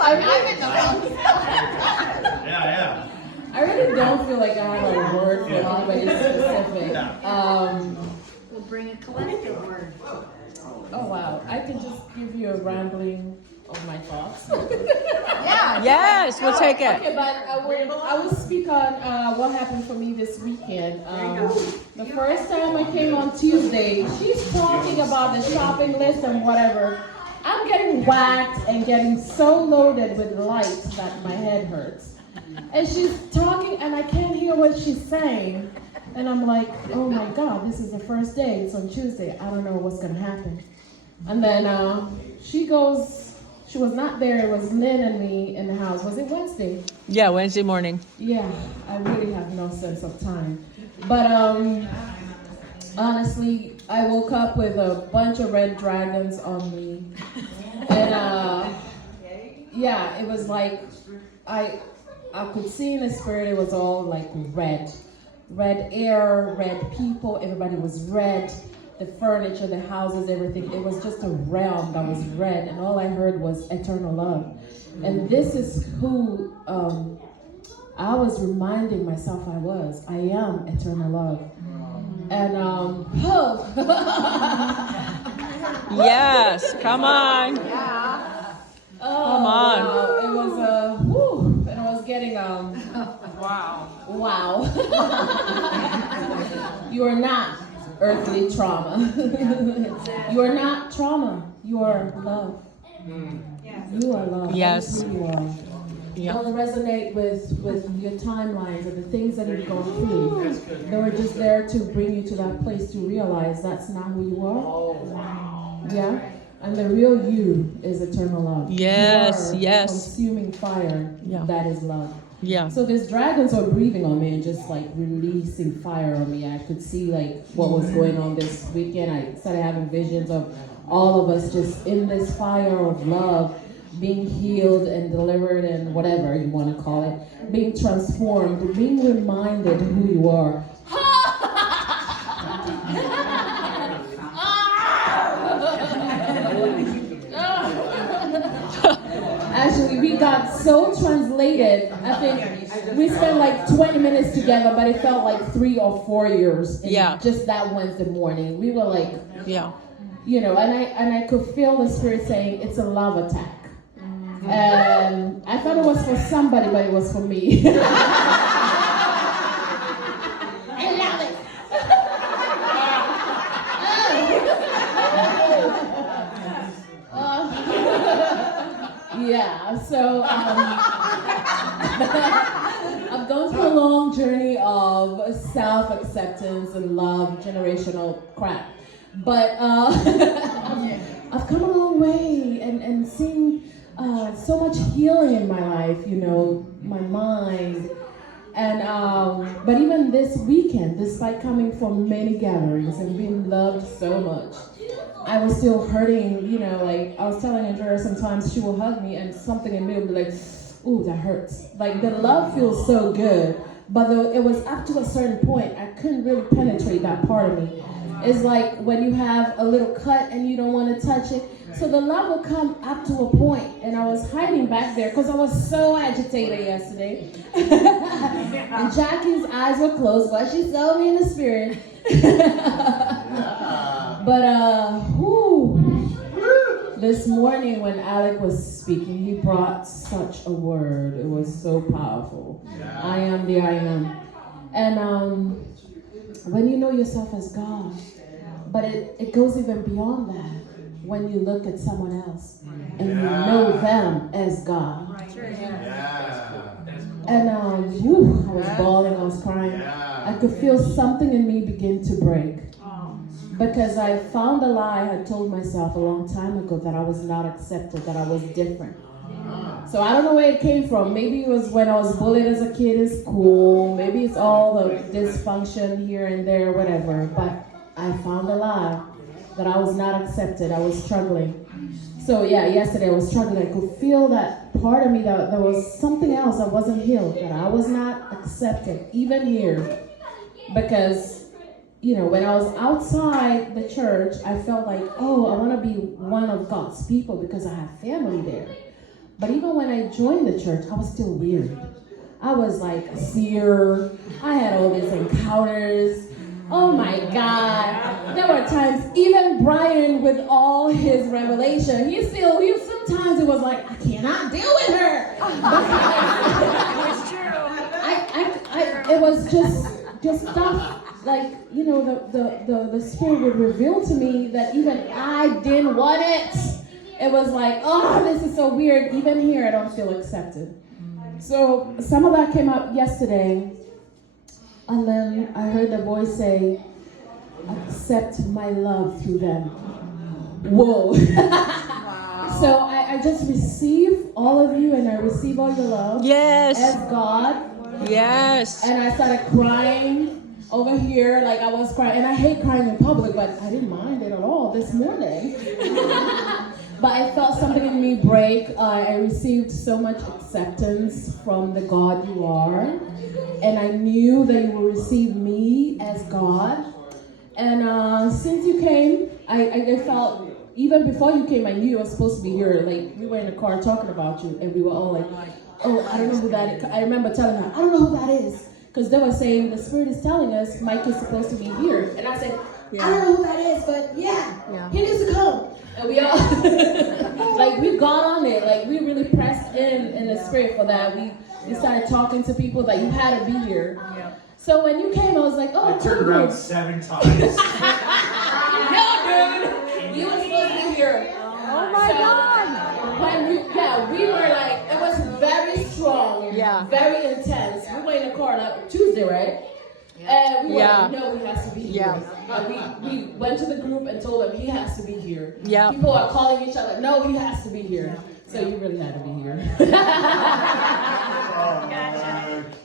I'm in the house. Yeah. I really don't feel like I have a word for anybody specific. We'll bring a collective word. Oh wow, I can just give you a rambling of my thoughts. Yeah. Yes, we'll take it. Okay, but I will speak on what happened for me this weekend. The first time I came on Tuesday, she's talking about the shopping list and whatever. I'm getting whacked and getting so loaded with light that my head hurts. And she's talking and I can't hear what she's saying. And I'm like, oh my God, this is the first day. It's on Tuesday. I don't know what's going to happen. And then she goes, she was not there. It was Lynn and me in the house. Was it Wednesday? Yeah, Wednesday morning. Yeah, I really have no sense of time. But honestly, I woke up with a bunch of red dragons on me. And yeah, it was like, I could see in the spirit it was all like red. Red air, red people, everybody was red. The furniture, the houses, everything. It was just a realm that was red, and all I heard was eternal love. And this is who I was reminding myself I was. I am eternal love. And Yes, come on. come on. Wow. It was whew, and I was getting wow. You are not earthly trauma. You are not trauma. You are love. You are love. Yes. That's who you are. Yeah. Don't resonate with your timelines or the things that you've gone through. They were just there to bring you to that place to realize that's not who you are. Yeah? And the real you is eternal love. Yes, You are yes. consuming fire. Yeah. That is love. Yeah. So these dragons are breathing on me and just like releasing fire on me. I could see like what was going on this weekend. I started having visions of all of us just in this fire of love, being healed and delivered and whatever you want to call it, being transformed, being reminded who you are. Actually, we got so translated. I think we spent like 20 minutes together, but it felt like 3 or 4 years. In just that Wednesday morning, we were like, you know, and I could feel the Spirit saying it's a love attack. And I thought it was for somebody, but it was for me. I love it. Yeah, so I've gone through a long journey of self-acceptance and love, generational crap. But I've come a long way and seen so much healing in my life, you know, my mind. And but even this weekend, despite coming from many gatherings and being loved so much, I was still hurting, you know, like I was telling Andrea sometimes she will hug me and something in me will be like, ooh, that hurts. Like the love feels so good, but it was up to a certain point, I couldn't really penetrate that part of me. It's like when you have a little cut and you don't want to touch it. So the love will come up to a point, and I was hiding back there because I was so agitated yesterday. And Jackie's eyes were closed, but she saw me in the spirit. But this morning when Alec was speaking, he brought such a word. It was so powerful. I am the I am. And when you know yourself as God, but it goes even beyond that. When you look at someone else and you know them as God. And I was bawling, I was crying. I could feel something in me begin to break. Because I found a lie I had told myself a long time ago that I was not accepted, that I was different. So I don't know where it came from. Maybe it was when I was bullied as a kid in school. Maybe it's all the dysfunction here and there, whatever. But I found a lie that I was not accepted. I was struggling. So yeah, yesterday I was struggling. I could feel that part of me that there was something else that wasn't healed, that I was not accepted, even here. Because, you know, when I was outside the church, I felt like, oh, I want to be one of God's people because I have family there. But even when I joined the church, I was still weird. I was like a seer. I had all these encounters. Oh my God. There were times, even Brian with all his revelation, sometimes it was like, I cannot deal with her. It's true. It was just stuff like, the Spirit would reveal to me that even I didn't want it. It was like, oh, this is so weird. Even here, I don't feel accepted. So some of that came up yesterday. And then I heard the voice say, accept my love through them. Whoa. Wow. So I just receive all of you, and I receive all your love. Yes. As God. Yes. And I started crying over here, like I was crying. And I hate crying in public, but I didn't mind it at all this morning. But I felt something in me break. I received so much acceptance from the God you are. And I knew that you will receive me as God. And since you came, I felt, even before you came, I knew you were supposed to be here. Like, we were in the car talking about you, and we were all like, oh, I don't know who that is. I remember telling her, I don't know who that is. Because they were saying, the Spirit is telling us Mike is supposed to be here. And I said, I don't know who that is, but yeah. He needs to come. And we all, like, we got on it. Like, we really pressed in the Spirit for that. We started talking to people that you had to be here. Yeah. So when you came, I was like, oh, I turned around 7 times. No, dude. You were supposed to be here. Oh my God. When we were like, it was very strong. Yeah. Very intense. We were in the car like Tuesday, right? And we were like, no, he has to be here. And we went to the group and told them he has to be here. Yeah. People are calling each other, no, he has to be here. So you really had to be here.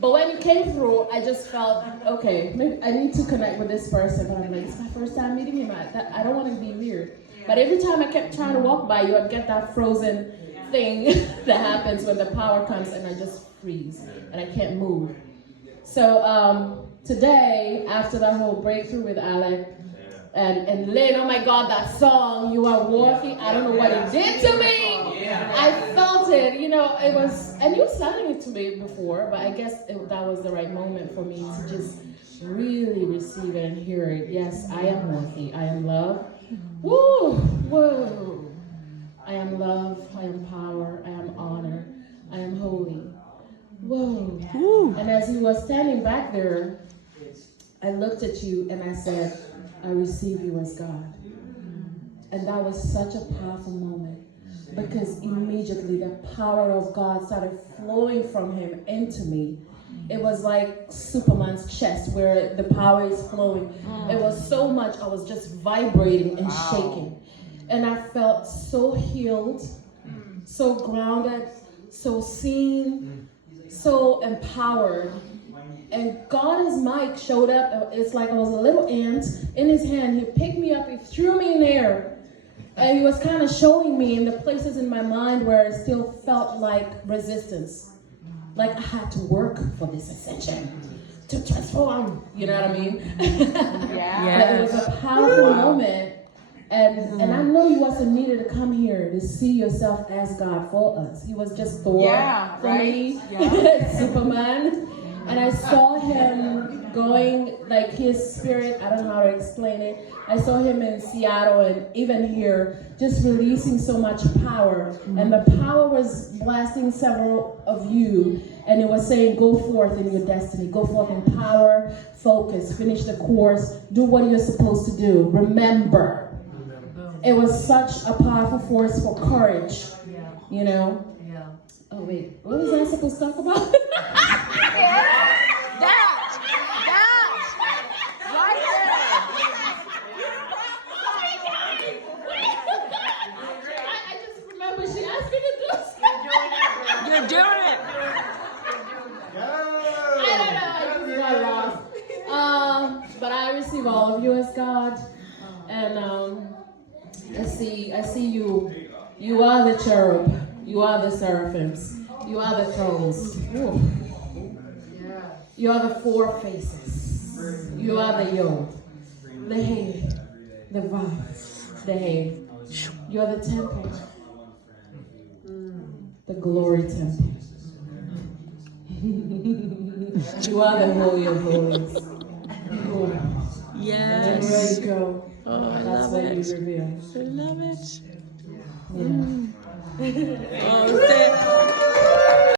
But when you came through, I just felt, okay, maybe I need to connect with this person. But I'm like, it's my first time meeting him. I don't want to be weird. But every time I kept trying to walk by you, I'd get that frozen thing that happens when the power comes, and I just freeze and I can't move. So today, after that whole breakthrough with Alec and Lynn, oh my God, that song, You Are Walking, I don't know what it did to me. I felt it, it was, and you sang it to me before, but I guess that was the right moment for me to just really receive it and hear it. Yes, I am worthy. I am love. Woo! Whoa! I am love. I am power. I am honor. I am holy. Whoa! Ooh. And as he was standing back there, I looked at you and I said, I receive you as God. And that was such a powerful moment, because immediately the power of God started flowing from him into me. It was like Superman's chest where the power is flowing. It was so much, I was just vibrating and shaking. And I felt so healed, so grounded, so seen, so empowered. And God as Mike showed up. It's like I was a little ant in his hand. He picked me up, he threw me in the air. And he was kind of showing me in the places in my mind where it still felt like resistance. Like I had to work for this ascension to transform, you know what I mean? It was a powerful moment. And I know you also needed to come here to see yourself as God for us. He was just Thor for me, Superman. And I saw him going, like his spirit, I don't know how to explain it. I saw him in Seattle and even here, just releasing so much power. And the power was blasting several of you. And it was saying, go forth in your destiny. Go forth in power, focus, finish the course, do what you're supposed to do. Remember. It was such a powerful force for courage, you know? Yeah. Oh, wait. What was I supposed to talk about? Right there. I just remember she asked me to do something. You're doing it. I don't know. I just got lost. But I receive all of you as God. And I see you. You are the cherub. You are the seraphims. You are the thrones. Ooh. You are the 4 faces. You are the yod, the hay, the vav, the hay. You are the temple. the glory temple. You are the Holy of Holies. And everywhere Yes. you go, Oh, I that's love what you it. reveal. I love it. Yeah. Oh,